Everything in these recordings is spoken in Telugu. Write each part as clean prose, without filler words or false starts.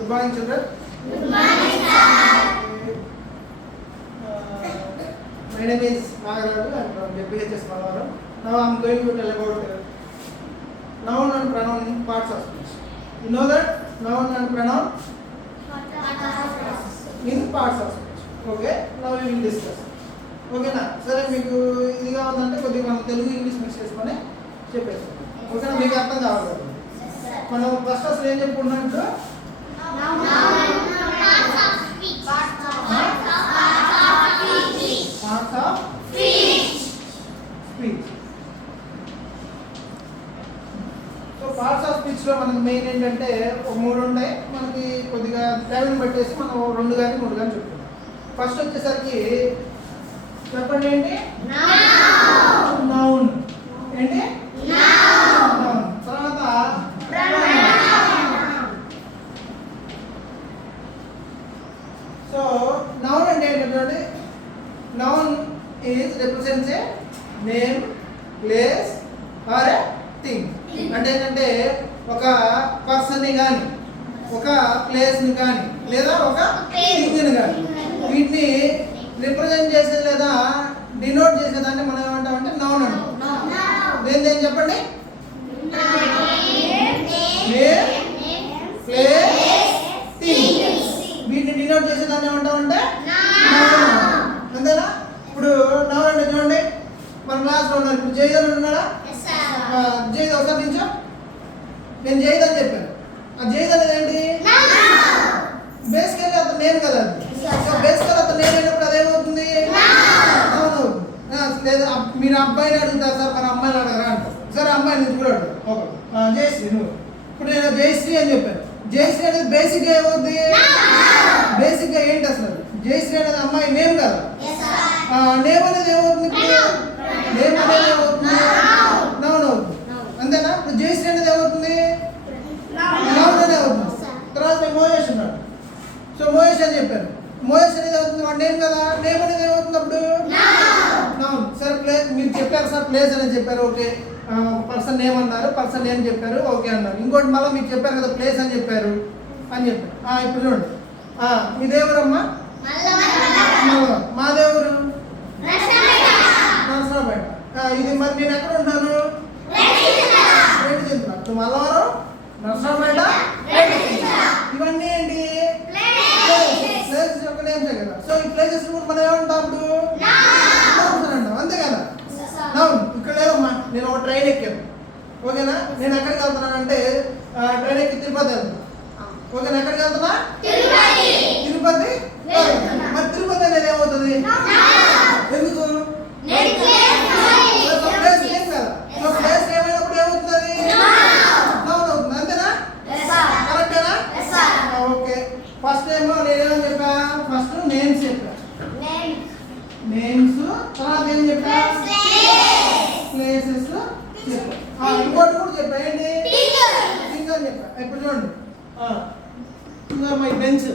Good morning, children. Good morning, sir. My name is Nagaraju. I am from JPHS Malavaram. Now I am going to tell about noun and pronoun in parts of speech. You know that noun and pronoun in parts of speech. Okay. Now we will discuss. Okay na. సరే మీకు ఇదిగా ఉందంటే కొద్దిగా మనం తెలుగు ఇంగ్లీష్ మిక్స్ చేసుకొని చెప్పేస్తాం. ఓకేనా, మీకు అర్థం కావాలి కదా. మనం ఫస్ట్ అసలు ఏం చెప్పుకున్నాం ఇప్పుడు parts of speech. So parts of speech లో మనకి మెయిన్ ఏంటంటే ఒక 3 ఉంటాయి. మనకి కొద్దిగా టైం పట్టేసి మనం 2 కానీ 3 కానీ చెప్తున్నాం. ఫస్ట్ వచ్చేసరికి చెప్పండి ఏంటి నౌన్. ఏంటి నౌన్. తర్వాత సో నౌన్ అంటే ఏంటంటే noun is represents a name, place or a thing. అంటే ఏంటంటే ఒక పర్సన్ని కానీ ఒక ప్లేస్ని కానీ లేదా ఒక థింగ్ని కానీ వీటిని రిప్రజెంట్ చేసే లేదా డినోట్ చేసేదాన్ని మనం ఏమంటామంటే నౌన్ అంటాం. దేని చెప్పండి, నేమ్, ప్లేస్, థింగ్. వీటిని డినోట్ చేసేదాన్ని ఏమంటామంటే నౌన్. అంతేనా? ఇప్పుడు నౌన్ అంటే చూడండి, మన క్లాస్లో ఉన్నారు. ఇప్పుడు జైద్ అని ఉన్నాడా? జైద్ ఒకసారి నించో. నేను జైద్ అని చెప్పాను. ఆ జైద్ అనేది ఏంటి? బేసికల్లీ అతను నేమ్ కదా. బేసికల్ అతను నేమ్ అయినప్పుడు అదేమవుతుంది? నౌన్ అవుతుంది. లేదా మీరు అబ్బాయిని అడుగుతారు, సార్ మన అమ్మాయిని అడగరా అంటారు. సరే అమ్మాయిని నుంచి కూడా అడుగుతారు. ఓకే, జయశ్రీ నువ్వు. ఇప్పుడు నేను జయశ్రీ అని చెప్పాను. జయశ్రీ అనేది బేసిక్గా ఏమవుతుంది? బేసిక్గా ఏంటి అసలు? జయశ్రీ అనేది అమ్మాయి నేమ్ కదా. నేమ్ అనేది ఏమవుతుంది? నేమ్ అనేది ఏమవుతుంది? నౌన్ అవుతుంది. అంతేనా? ఇప్పుడు జయశ్రీ అనేది ఏమవుతుంది? నౌన్ అనే అవుతుంది. తర్వాత మోయేష్ ఉన్నాడు. సో మోయేష్ అని చెప్పాను. మోయేష్ అనేది అవుతుంది వాడు నేమ్ కదా. నేమ్ అనేది ఏమవుతుంది అప్పుడు? నౌన్. సార్ ప్లేస్ మీరు చెప్పారు, సార్ ప్లేస్ అని చెప్పారు. ఓకే, పర్సన్ నేమ్ అన్నారు, పర్సన్ నేమ్ చెప్పారు, ఓకే అన్నారు. ఇంకోటి మళ్ళీ మీకు చెప్పారు కదా ప్లేస్ అని చెప్పారు అని చెప్పారు. ఇప్పుడు చూడండి, మీ దేవురమ్మా? మా దేవురు నరసరావుపేట. ఇది మరి నేను ఎక్కడ ఉంటాను? రెడ్డి చెందుతా. నువ్వు మల్లవరం, నరసరావుపేట, ఇవన్నీ ఏంటి? ప్లేసెస్ యొక్క నేమ్సే కదా. సో ఈ ప్లేసెస్ మనం ఏమంటాం ఇప్పుడు? నౌన్స్ అంటాం. అంతే కదా. నౌన్. ఇక్కడ లేదమ్మా, నేను ఒక ట్రైన్ ఎక్కాను. ఓకేనా? నేను ఎక్కడికి వెళ్తున్నానంటే ట్రైన్ ఎక్కి తిరుపతి వెళ్తాను. ఓకేనా? ఎక్కడికి వెళ్తున్నా? తిరుపతి. మరి తిరుపతి అనేది ఏమవుతుంది? ఎందుకు? ప్లేస్ ఏం కదా. సో ప్లేస్ ఏమైనప్పుడు ఏమవుతుంది? నౌన్ అవుతుంది. అంతేనా? కరెక్టేనా? ఓకే. ఫస్ట్ ఏమో నేనేమని చెప్పా? ఫస్ట్ నేమ్స్ చెప్పా. నేమ్స్. తర్వాత ఏం చెప్పా? ప్లేసెస్ చెప్పా. ఇంకోటి కూడా చెప్పా. ఏంటి? థింగ్ అని చెప్పా. ఇప్పుడు చూడండి, మై బెంచ్.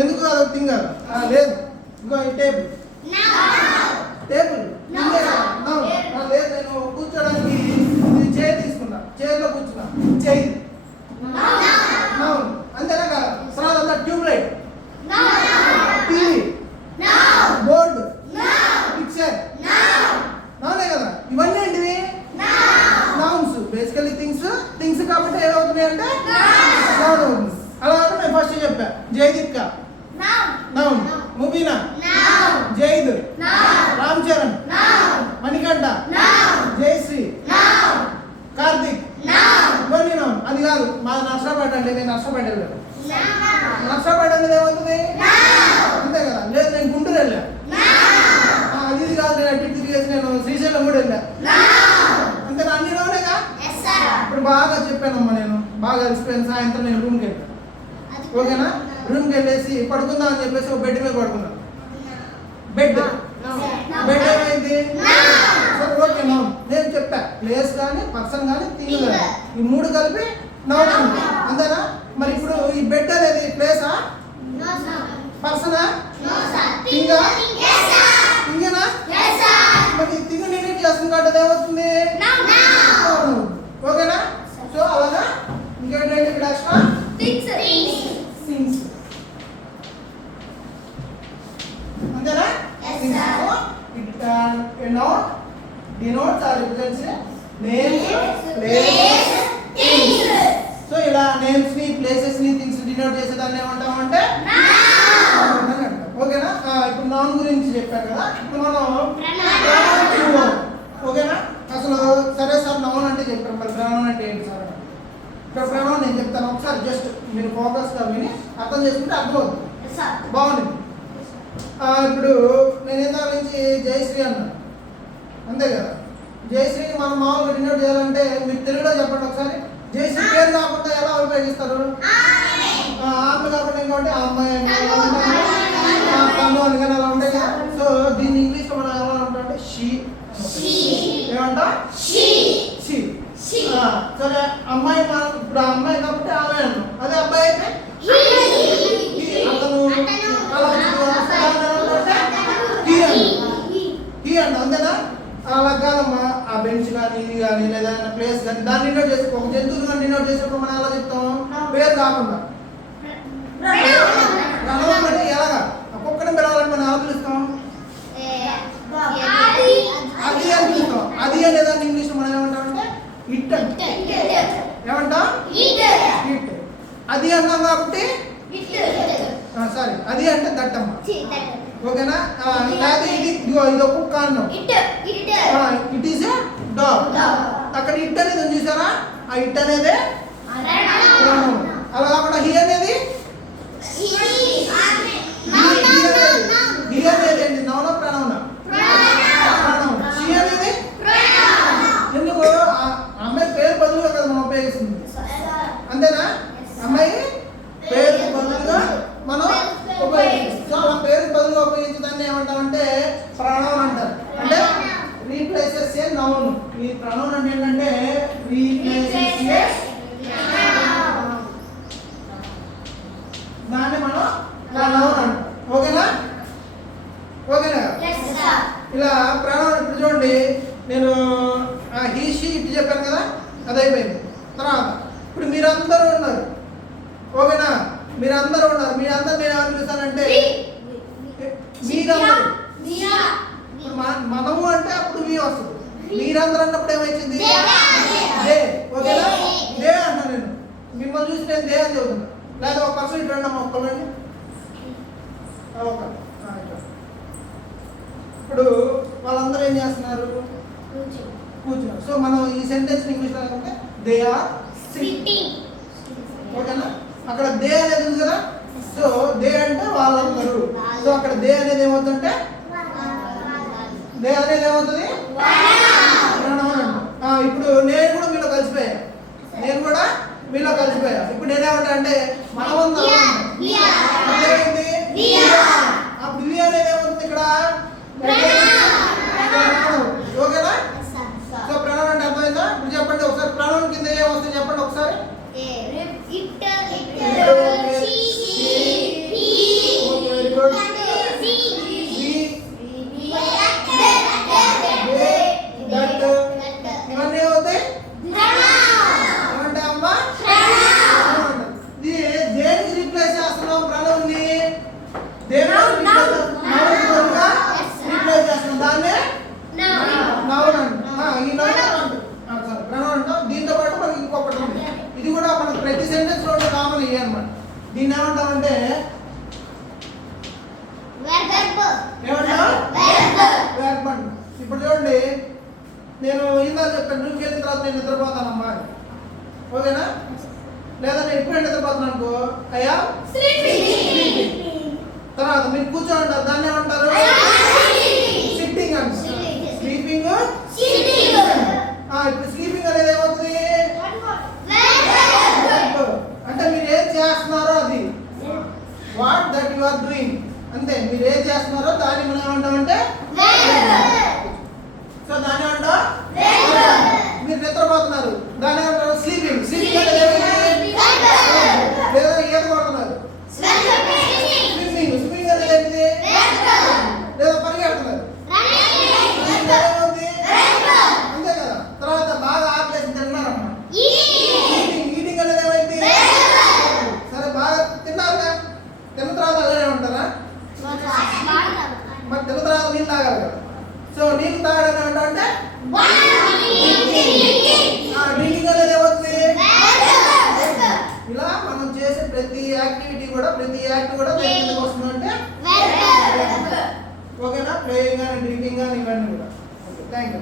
ఎందుకు అది థింగ్ కాదు? లేదు. ఇంకో ఈ టేబుల్. టేబుల్ లేదు. నేను కూర్చోడానికి చైర్ తీసుకున్నా, చైర్లో కూర్చున్నా, చైర్ నౌన్. అంతేనా కదా? తర్వాత tube light, TV, board, picture, నౌనే కదా. ఇవన్నీ ఏంటివి? నౌన్స్. బేసికల్లీ థింగ్స్ కాబట్టి ఏమవుతున్నాయి అంటే నౌన్ అవుతుంది. అలా నేను ఫస్ట్ చెప్పా. జైదిక్క నౌన్. ముబీనా, జైద్, రామ్ చరణ్, మణికంఠ, జయశ్రీ, కార్తిక్, ఇవన్నీ నౌన్. అది కాదు మా నర్సరావుపేట అంటే నేను నర్సరావుపేట వెళ్ళాను. నర్సరావుపేట అనేది ఏమవుతుంది? అంతే కదా. లేదు నేను గుంటూరు వెళ్ళా. అది కాదు, నేను అటు తిరిగేసి నేను శ్రీశైలం కూడా వెళ్ళా. అంతే అన్ని నౌనేగా. ఇప్పుడు బాగా చెప్పానమ్మా, నేను బాగా అలసిపోయాను. సాయంత్రం నేను రూమ్కి వెళ్ళాను. ఓకేనా? రూమ్కి వెళ్ళేసి పడుకుందాం అని చెప్పేసి ఒక బెడ్ మీద పడుకున్నాను. బెడ్ ఏమైంది? సరే ఓకే నౌన్. నేను చెప్పా ప్లేస్ కానీ పర్సన్ కానీ థింగ్ కానీ ఈ 3 కలిపి నౌన్ అంట. అంతేనా? మరి ఇప్పుడు ఈ బెడ్ అనేది ప్లేసా, పర్సనా, థింగా? థింగేనా? మరి థింగ్ డిలీట్ చేస్తుంది కాబట్టి ఏమవుతుంది? ఓకేనా? సో అలాగా ఇంకేంటంటే ఇక్కడ ఎక్స్ట్రా సింగ్స్. అంతేనా? Yes, Sings. sir. So, it denotes or represents names, places, things. So ఇలా నేమ్స్ ని ప్లేసెస్ ని థింగ్స్ డినోట్ చేసేదాన్ని ఏమంటాం అంటే noun అని అంటాం. ఓకేనా? ఇప్పుడు నౌన్ గురించి చెప్పాను కదా, ఇప్పుడు మనం pronoun చూద్దాం. ఓకేనా? అసలు సరే సార్ నౌన్ అంటే చెప్పారు, మరి ప్రనౌన్ అంటే ఏంటి సార్? ఇప్పుడు ప్రనౌన్ నేను చెప్తాను, ఒకసారి జస్ట్ మీరు ఫోకస్గా విని అర్థం చేసుకుంటే అర్థమవుతుంది. బాగుంది. ఇప్పుడు నేను ఇందాక నుంచి జయశ్రీ అన్నాను, అంతే కదా? జయశ్రీని మనం మామూలుగా డినోట్ చేయాలంటే మీరు తెలుగులో చెప్పండి ఒకసారి. జయశ్రీ పేరు కాకుండా ఎలా ఉపయోగిస్తారు? ఆమె కాకుండా ఇంకోటి ఆ అమ్మాయి తను అందుకని అలా ఉంటాయి కదా. సో దీన్ని ఇంగ్లీష్లో మనం ఎలా ఉంటామంటే షీ ఏమంటా? షీ. సరే అమ్మాయి ఇప్పుడు ఆ అమ్మాయి కాబట్టి ఆమె అన్నాం, అదే అబ్బాయి అయితే అతను అలా అండి. అంతేనా? అలా కాదమ్మా, ఆ బెంచ్ కానీ ఇది కానీ లేదా ప్లేస్ కానీ దాన్ని డినోట్ చేసి ఒక జంతువులు కానీ డినోట్ చేసినప్పుడు మనం ఎలా చెప్తాం? పేరు కాకుండా ప్రణవం అంటే ఎలాగా ఒక్కొక్కటి పిలవాలంటే మనం ఎలా పిలుస్తాం? అది అని పిలుస్తాం. అది అనేదాన్ని ఇంగ్లీష్ మనం ఏమంటామంటే ఇట్ అంటే ఏమంటాం? ఇట్. అది అన్నాం కాబట్టి సారీ అది అంటే దట్టమ్మ. ఓకేనా? లేదా ఇది ఇది ఒక కుక్క అన్నాం, ఇట్ ఈస్ ఏ డాగ్. అక్కడ ఇట్ అనేది ఉంది చూసారా, ఆ ఇట్ అనేదే ప్రణవం. అలా కాకుండా హీ అనేది హీ అనేది ఏంటి? నౌనా ప్రణవనా? ప్రణవం. షీ అనేది ఎందుకు? అమ్మాయి పేరు బదులుగా కదా మనం ఉపయోగిస్తుంది, అంతేనా? అమ్మాయి పేరు బదులుగా మనం ఉపయోగిస్తాం. సో అలా పేరు బదులుగా ఉపయోగించడాన్ని ఏమంటామంటే ప్రణవం అంటారు. అంటే రీప్లేసెస్ ఏ నౌన్. ఈ ప్రణవం అంటే ఏంటంటే రీప్లేసెస్ ఏ దాన్ని మనం ప్రణవం అంటాం. ఓకేనా? ఓకేనా? ఇలా ప్రణవం ఇప్పుడు చూడండి, నేను హీ షీ ఇటు చెప్పాను కదా, అది అయిపోయింది. తర్వాత ఇప్పుడు మీరందరూ ఉన్నారు, ఓకేనా? మీరందరూ ఉన్నారు, మీరందరూ నేను ఏమని పిలుస్తానంటే మీరందరూ. ఇప్పుడు మనము అంటే అప్పుడు మీ వస్తుంది, మీరందరూ అన్నప్పుడు ఏమైంది? దే. ఓకేనా? దే అంటా నేను. మిమ్మల్ని చూసి నేను దే అని చదువుతున్నా. లేదా ఒక పర్సన్ ఇటు రండి, ఒక్కళ్ళండి. ఇప్పుడు వాళ్ళందరూ ఏం చేస్తున్నారు? కూర్చున్నారు. సో మనం ఈ సెంటెన్స్ ఇంగ్లీష్లో అంటే దే ఆర్ సిట్టింగ్. ఓకేనా? అక్కడ దే అనేది ఉంది కదా, సో దే అంటే వాళ్ళందరూ. సో అక్కడ దే అనేది ఏమవుతుందంటే దే అనేది ఏమవుతుంది? ప్రణవం అంట. ఇప్పుడు నేను కూడా మీలో కలిసిపోయా, నేను కూడా మీలో కలిసిపోయా. ఇప్పుడు నేనేమంటా అంటే మనమందరం అదేంటి? అప్పుడు వి అనేది ఏమవుతుంది ఇక్కడ? ఓకేనా? సో ప్రణవం అంటే అర్థమైందా? ఇప్పుడు చెప్పండి ఒకసారి, ప్రణవం కింద ఏమొస్తుంది చెప్పండి ఒకసారి. ఇవన్నీ అవుతాయి ఏమంటే అమ్మా దేనికి రీప్లేస్ చేస్తున్నాం? ప్రణవ్ని రీప్లేస్ చేస్తున్నాం, దాన్నే నౌన్ అంటాం. ఈ నౌన్ ప్రణవ్ అంటాం. దీంతో పాటు మనకి ఇంకొకటి ఉంది, ఇది కూడా మనకు ప్రతి సెంటెన్స్ లో కామన్ ఇయ్య అనమాట. దీన్ని ఏమంటామంటే ఏమంటాం? ఇప్పుడు చూడండి, నేను ఇందా చెప్పాను రూమ్కి వెళ్ళిన తర్వాత నేను నిద్రపోతానమ్మా, ఓకేనా? లేదా నేను ఇప్పుడు నిద్రపోతాను అనుకో, అయ్యా తర్వాత మీరు కూర్చోంటారు, దాన్ని ఏమంటారు? సిట్టింగ్ అంటారు. స్లీపింగ్. ఇప్పుడు స్లీపింగ్ అనేది ఏమవుతుంది? అంటే మీరు ఏం చేస్తున్నారో అది, what that you are doing, అంతే. మీరు ఏం చేస్తున్నారో దాన్ని మనం ఏమంటామంటే సో దాన్ని ఏమంటాం? మీరు నిద్రపోతున్నారు, దాన్ని ఏమంటారు? స్లీపింగ్. స్లీపింగ్ అనేది ఏమైంది? లేదా ఈత కొడుతున్నారు, స్విమ్మింగ్. స్విమ్మింగ్ అనేది ఏంటిది? లేదా పరిగెడుతున్నారు, అంతే కదా. తర్వాత బాగా ఆకలేసి తిన్నారమ్మా, ఈటింగ్. ఈటింగ్ అనేది ఏమైంది? నీళ్ళు తాగాలి కదా. సో నీళ్ళు తాగడం అంటే డ్రింకింగ్ అనేది ఏమవుతుంది? ఇలా మనం చేసే ప్రతి యాక్టివిటీ కూడా ప్రతి యాక్ట్ కూడా దేనికి వస్తుందంటే ఓకేనా? ప్లేయింగ్ కానీ డ్రింకింగ్ కానీ ఇవన్నీ కూడా. Okay, thank you.